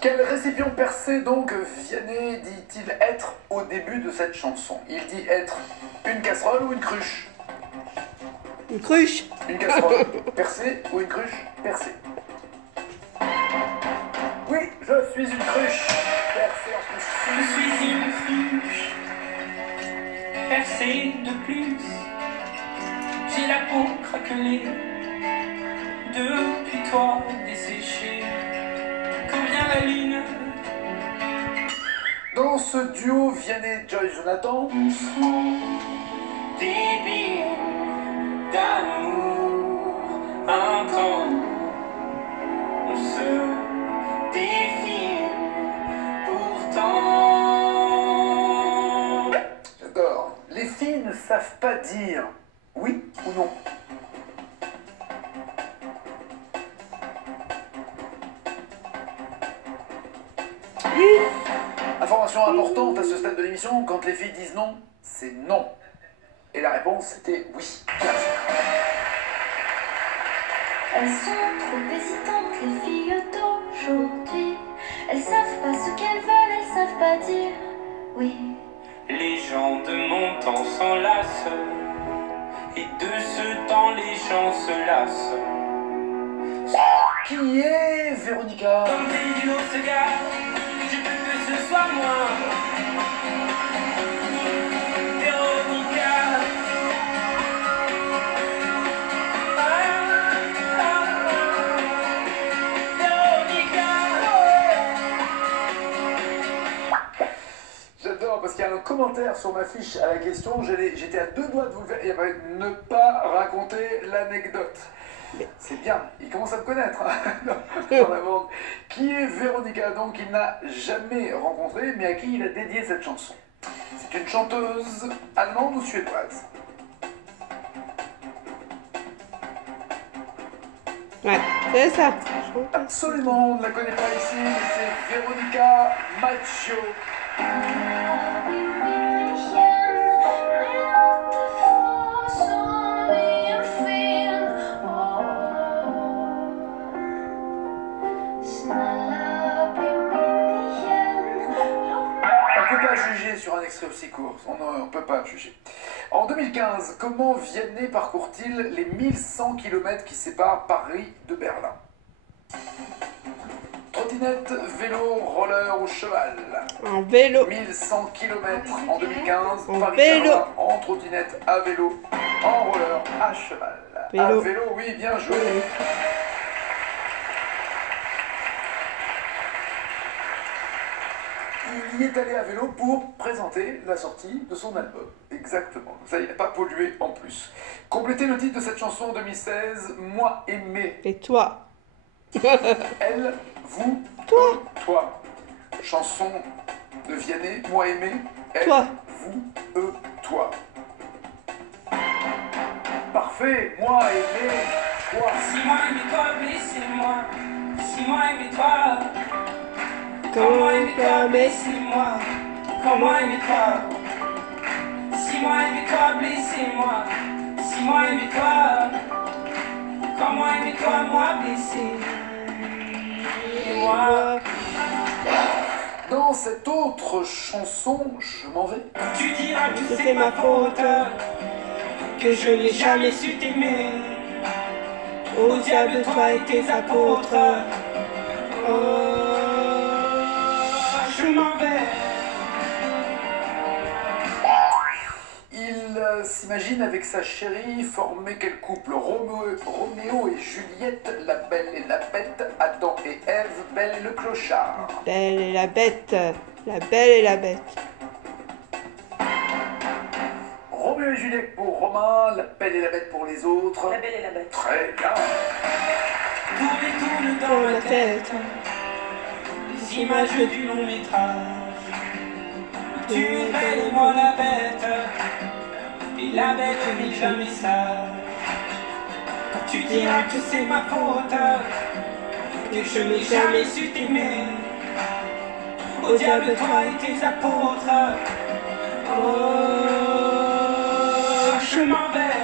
Quel récipient percé donc Vianney dit-il être au début de cette chanson? Il dit être une casserole ou une cruche? Une cruche. Une casserole percée ou une cruche percée? Oui, je suis une cruche percée en plus. Je suis une cruche percée de plus. J'ai la peau craquelée depuis toi desséchée. Quand vient la lune, Dans ce duo Vianney-Joy-Jonathan, on sent des billes d'amour intense. On se défile pourtant. j'adore. Les filles ne savent pas dire oui ou non. Oui. Information importante à ce stade de l'émission, quand les filles disent non, c'est non. Et la réponse était oui. Bien sûr. Elles sont trop hésitantes, les filles d'aujourd'hui. Elles savent pas ce qu'elles veulent, elles savent pas dire oui. Les gens de mon temps s'enlacent, et de ce temps les gens se lassent. Qui est Véronica? Comme des duos se gardent, je veux que ce soit moi. Véronica. Véronica. J'adore parce qu'il y a un commentaire sur ma fiche à la question. J'étais à deux doigts de vous le faire. Il y avait ne pas raconter l'anecdote. C'est bien, il commence à me connaître. Dans la bande. Qui est Véronica? Donc il n'a jamais rencontré, mais à qui il a dédié cette chanson. C'est une chanteuse allemande ou suédoise? Ouais, c'est ça. Absolument, on ne la connaît pas ici, mais c'est Véronica Maggio. On ne peut pas juger sur un extrait aussi court, on ne peut pas juger. En 2015, comment Vianney parcourt-il les 1100 km qui séparent Paris de Berlin? Trottinette, vélo, roller ou cheval? En vélo. 1100 km en 2015, En Paris vélo. Berlin, en trottinette, à vélo, en roller, à cheval. Vélo. À vélo, oui, bien joué. Oui. Il y est allé à vélo pour présenter la sortie de son album. Exactement. Ça, il n'a pas pollué en plus. Complétez le titre de cette chanson en 2016, Moi aimé. Et toi? Elle, vous, Toi. eux, toi. Chanson de Vianney, Moi aimé. Elle, Toi. vous, eux, toi. Parfait. Moi aimé, toi. Si moi aimé toi, blessez-moi. Si moi aimé toi. Comment aimer toi, mais blessez-moi. Comment aimer toi? Si moi aimer toi, blessez-moi. Si moi aimer toi. Comment aimer toi, moi blessé? Moi. Dans cette autre chanson, je m'en vais. Tu diras que c'est c'est ma ma faute, que je n'ai jamais su t'aimer. Au diable toi et tes apôtres. Je m'en vais. Il s'imagine avec sa chérie former quel couple? Roméo et Juliette, la belle et la bête, Adam et Ève, Belle et le clochard. Belle et la bête. La belle et la bête. Roméo et Juliette pour Romain, la belle et la bête pour les autres. La belle et la bête. Très bien. Tourne Dans dans ma ma tête. tête. Les images du long métrage. Tu es belle et moi la bête. Et la bête n'est jamais sage. Tu diras que c'est ma faute, que je n'ai jamais su t'aimer. Au diable toi et tes apôtres. Oh, je m'en vais.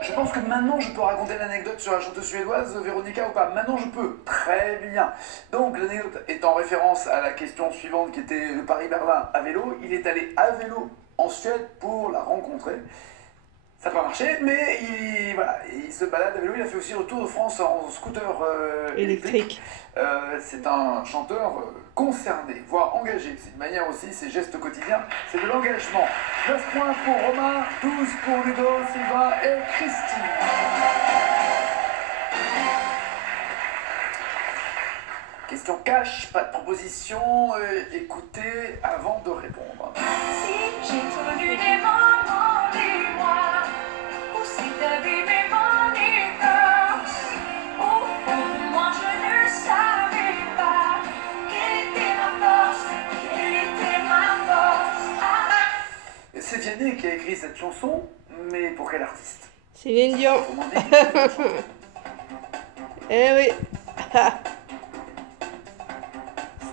Je pense que maintenant je peux raconter l'anecdote sur la chanteuse suédoise Véronica ou pas. Maintenant je peux. Très bien. Donc l'anecdote est en référence à la question suivante qui était le Paris-Berlin à vélo. Il est allé à vélo en Suède pour la rencontrer. Ça n'a pas marché, mais voilà, il se balade à vélo. Il a fait aussi le Tour de France en scooter électrique. C'est un chanteur concerné, voire engagé. C'est une manière aussi, ses gestes quotidiens, c'est de l'engagement. 9 points pour Romain, 12 pour Ludo, Sylvain et Christine. Question cash, pas de proposition, écoutez avant de répondre. Si j'ai connu des moments, dis-moi, où c'est abîmé mon écorce. Au fond de moi, je ne savais pas quelle était ma force, quelle était ma force. Ah. C'est Vianney qui a écrit cette chanson, mais pour quel artiste? Céline Dion. Comment dire? Eh oui.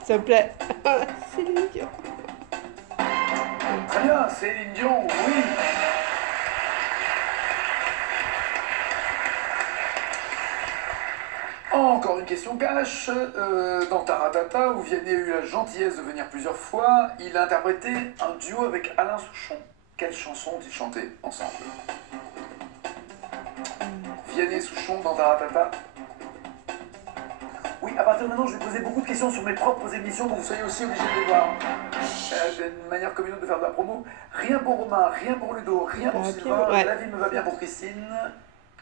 S'il te plaît. Céline Dion. Très bien, Céline Dion, oui. Encore une question cash. Dans Taratata, où Vianney a eu la gentillesse de venir plusieurs fois, il a interprété un duo avec Alain Souchon. Quelle chanson ont-ils chanté ensemble? Vianney et Souchon dans Taratata. Oui, à partir de maintenant, je vais poser beaucoup de questions sur mes propres émissions, donc vous soyez aussi obligés de les voir. J'ai une manière comme une autre de faire de la promo. Rien pour Romain, rien pour Ludo, rien pour Sylvain. Ouais. La vie me va bien pour Christine.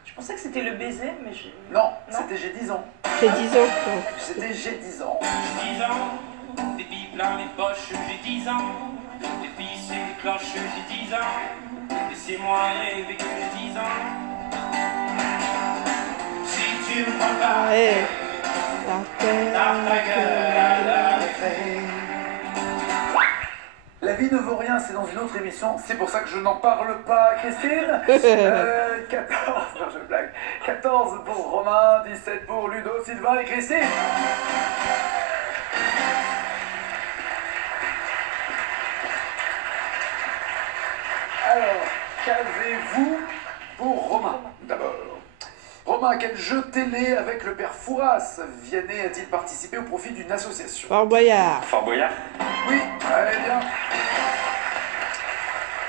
Je pensais que c'était le baiser, mais je... Non, c'était j'ai 10 ans. J'ai 10 ans. C'était j'ai 10 ans. 10 ans, des billes plein les poches, j'ai 10 ans. Des fils et des cloches, j'ai 10 ans. Laissez-moi rêver que j'ai 10 ans. Si tu me prends pas, Ouais. tape ta gueule à la récré. La vie ne vaut rien, c'est dans une autre émission, c'est pour ça que je n'en parle pas, Christine. 14, non je blague. 14 pour Romain, 17 pour Ludo, Sylvain et Christine. Alors, qu'avez-vous pour Romain, d'abord? Romain, à quel jeu télé avec le père Fouras Vianney a-t-il participé au profit d'une association? Fort Boyard. Fort Boyard. Oui, très bien.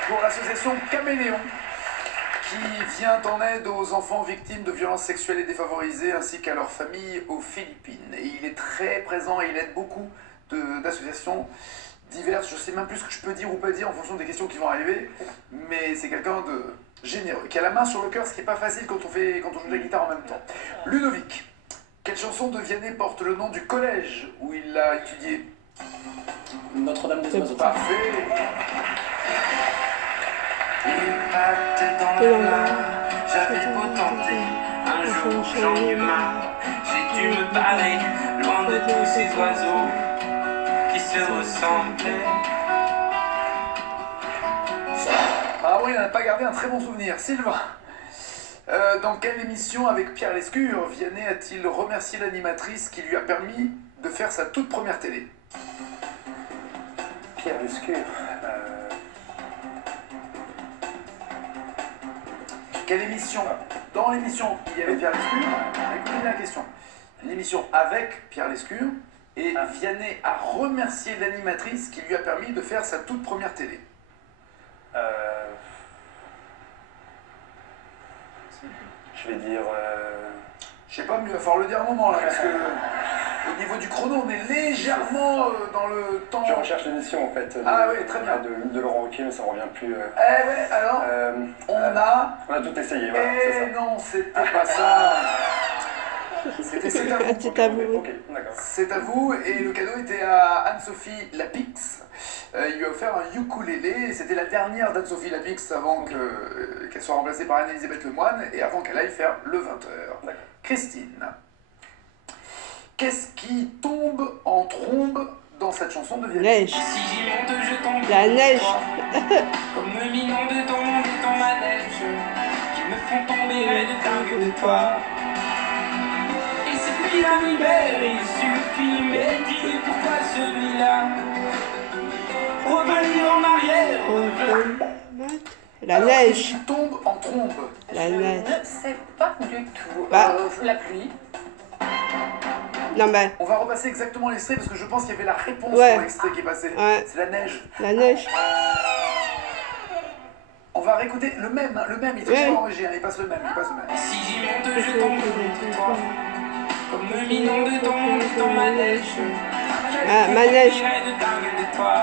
Pour l'association Caméléon, qui vient en aide aux enfants victimes de violences sexuelles et défavorisées, ainsi qu'à leurs familles aux Philippines. Et il est très présent et il aide beaucoup d'associations diverses. Je sais même plus ce que je peux dire ou pas dire en fonction des questions qui vont arriver, mais c'est quelqu'un de généreux, qui a la main sur le cœur, ce qui n'est pas facile quand on joue de la guitare en même temps. Ludovic, quelle chanson de Vianney porte le nom du collège où il a étudié? Notre-Dame des Oiseaux. Parfait. Une patte dans la main, j'avais beau tenter. Un jour j'en eus marre, j'ai dû me barrer, loin de tous ces oiseaux qui se ressemblaient. Ah oui, il n'a pas gardé un très bon souvenir. Sylvain, dans quelle émission avec Pierre Lescure, Vianney a-t-il remercié l'animatrice qui lui a permis de faire sa toute première télé? Pierre Lescure. Quelle émission? Dans l'émission, il y avait Pierre Lescure. Écoutez bien la question. L'émission avec Pierre Lescure, et Vianney a remercié l'animatrice qui lui a permis de faire sa toute première télé. Je vais dire... Je sais pas, mais il va falloir le dire un moment là, parce que au niveau du chrono, on est légèrement dans le temps. Je recherche l'émission en fait. Ah oui, très bien. De Laurent Wauquiez, mais ça revient plus... Eh ouais, alors, on a... On a tout essayé, voilà, c'est ça. Eh non, c'était pas ça. C'était C'est à vous. C'est à vous. Ok, d'accord. C'est à vous, et le cadeau était à Anne-Sophie Lapix. Il lui a offert un ukulélé, et c'était la dernière d'Anne-Sophie Lapix avant qu'elle soit remplacée par Anne-Elisabeth Lemoine, et avant qu'elle aille faire le 20h. Christine, qu'est-ce qui tombe en trombe dans cette chanson de Vianney? Neige. Si j'y monte, je tombe. La neige. Comme le million de ton monde et ton manège qui me font tomber là de dingue de toi. Il suffit d'un hiver, il suffit, mais dis pourquoi celui-là? Revenir en arrière, revenir. La Alors, neige. qu'est-ce qui tombe en trombe? La Je neige. ne sais pas du tout. Bah. La pluie. Non, mais On va repasser exactement l'extrait parce que je pense qu'il y avait la réponse Ouais. dans l'extrait qui est passé. Ouais. C'est la neige. la neige. On va réécouter le même, hein, il fait Ouais. toujours en régie, hein, il passe le même. Si j'y monte, je tombe contre toi. Comme le minon de ton ma neige. Ah, ma neige. J'irai de dingue de toi.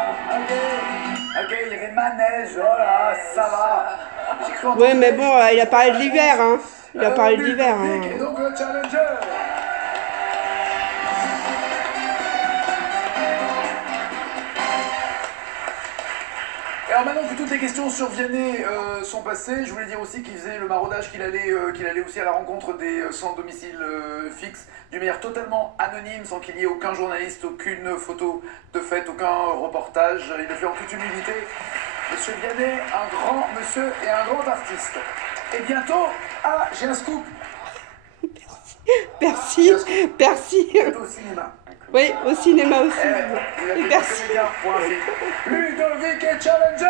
Ok, il y avait ma neige, oh là, ça va. J'ai cru entendre Ouais, mais neige. bon, il a parlé de l'hiver, hein. Il a parlé de l'hiver, Ludovic hein. est donc le challenger. Et alors maintenant que toutes les questions sur Vianney sont passées, je voulais dire aussi qu'il faisait le maraudage, qu'il allait aussi à la rencontre des sans domicile fixe, d'une manière totalement anonyme, sans qu'il y ait aucun journaliste, aucune photo de fait, aucun reportage. Il le fait en toute humilité. Monsieur Vianney, un grand monsieur et un grand artiste. Et bientôt, j'ai un scoop, Merci, merci. bientôt au cinéma. Oui, au cinéma aussi. Vous avez Merci. comédien pour un film. Ludovic est challenger.